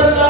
Muhammed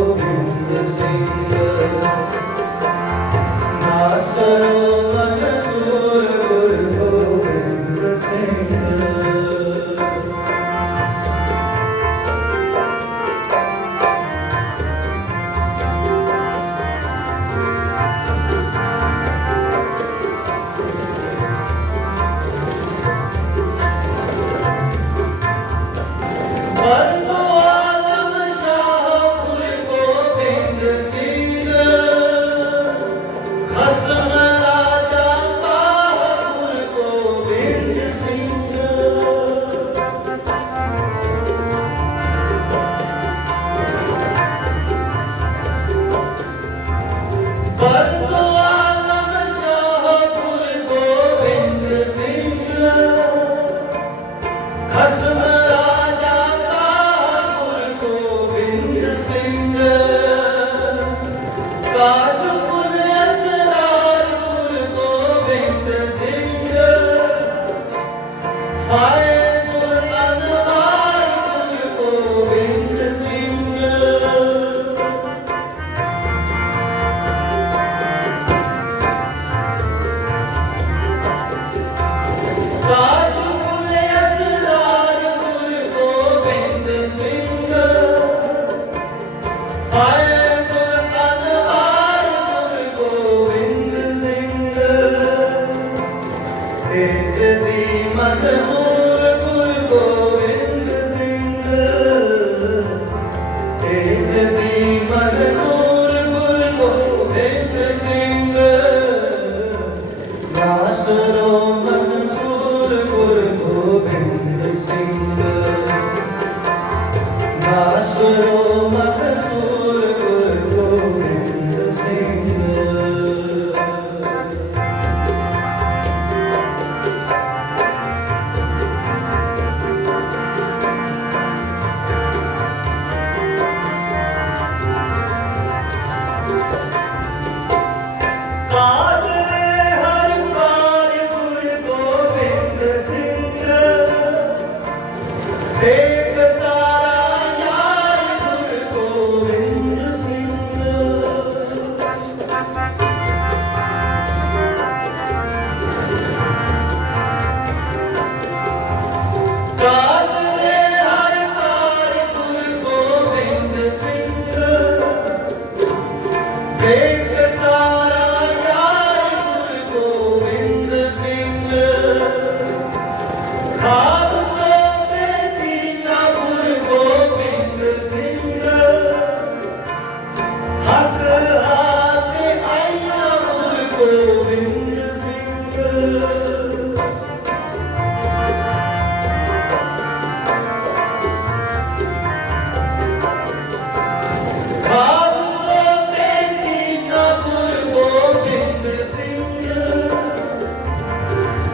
成都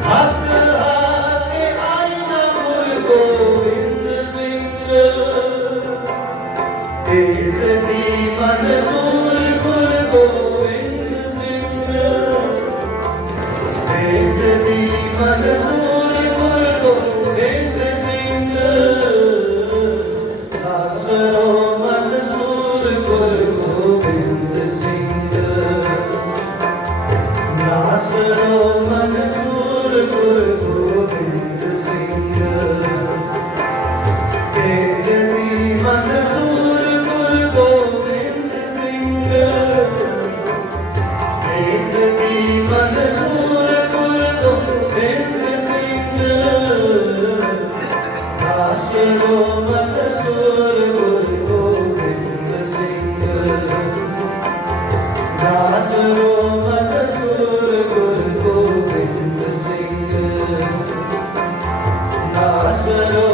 ਹੱਕ ਹਾਤੇ Aina Master.